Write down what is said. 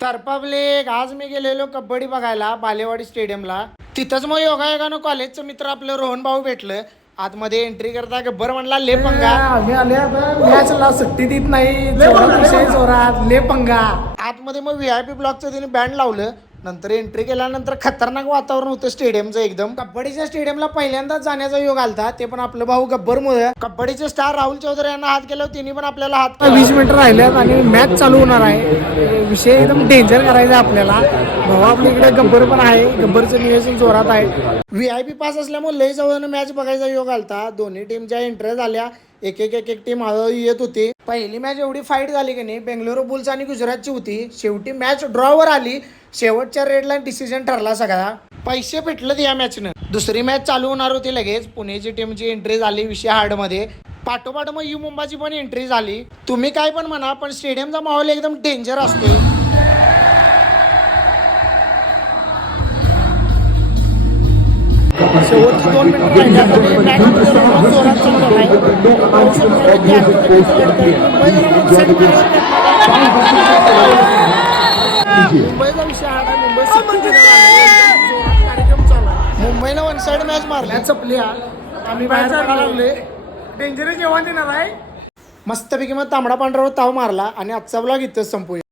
तर पब्लिक आज मी गेलेलो कबड्डी बघायला बालेवाडी स्टेडियमला. तिथंच मग योगायोगानं कॉलेजचं मित्र आपलं रोहन भाऊ भेटलं. आतमध्ये एंट्री करता गब्बर म्हणला ले पंगा. आम्ही आले आता मॅचला सुट्टी देत नाही, जोरात विषय जोरात ले पंगा. आतमध्ये मग व्हीआयपी ब्लॉकचं तिने बँड लावलं. नंतर एंट्री केल्यानंतर खतरनाक वातावरण होतं स्टेडियमचं एकदम. कबड्डीच्या स्टेडियमला पहिल्यांदाच जाण्याचा योग आलता, ते पण आपलं भाऊ गब्बर मुळे. कबड्डीचे स्टार राहुल चौधरी यांना हात केला, तिने पण आपल्याला हात 20 मिनिटं राहिल्यात आणि मॅच चालू होणार आहे. विषय एकदम डेंजर करायचा आहे आपल्याला. भाऊ आपल्या इकडे गब्बर पण आहे, गब्बरचं नियोजन जोरात आहे. व्हीआयपी पास असल्यामुळे लय जवळ मॅच बघायचा योग आलता. दोन्ही टीमच्या एंट्री झाल्या. एक टीम हळूहळू येत होती. पहिली मॅच एवढी फाईट झाली की नाही, बेंगळुरू बुल्स आणि गुजरातची होती. शेवटी मॅच ड्रॉवर आली. शेवटच्या रेडला डिसिजन ठरला सगळा. पैसे भेटलं या मॅचनं. दुसरी मॅच चालू होणार होती लगेच. पुणेची टीमची एंट्री झाली विषय हार्डमध्ये. पाठोपाठ मग यू मुंबाची पण एंट्री झाली. तुम्ही काय पण म्हणा, पण स्टेडियमचा माहोल एकदम डेंजर असतोय. शेवटची 2 मिनिटं राहिल्यात आणि मॅचमध्ये रोमांच जोरात चालू आहे. पाहू शकता की मुंबईचा विषय हा आहे. मुंबई कार्यक्रम चालू आहे. मुंबईनं वन साइड मॅच मारल्या चपली. आम्ही बाहेर पडायला लागले. डेंजर जेवण देणार आहे. मस्तपैकी मग तांबडा पांढरावर ताव मारला आणि आजचा ब्लॉग इथंच संपूया.